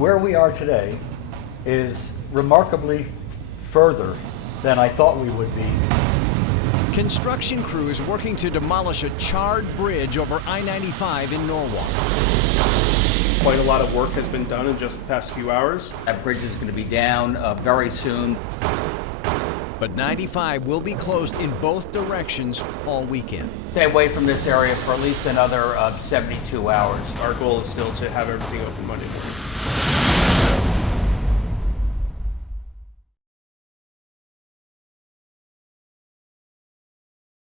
where we are today is remarkably further than I thought we would be. Construction crews working to demolish a charred bridge over I-95 in Norwalk. Quite a lot of work has been done in just the past few hours. That bridge is going to be down very soon. But 95 will be closed in both directions all weekend. Stay away from this area for at least another 72 hours. Our goal is still to have everything open Monday morning.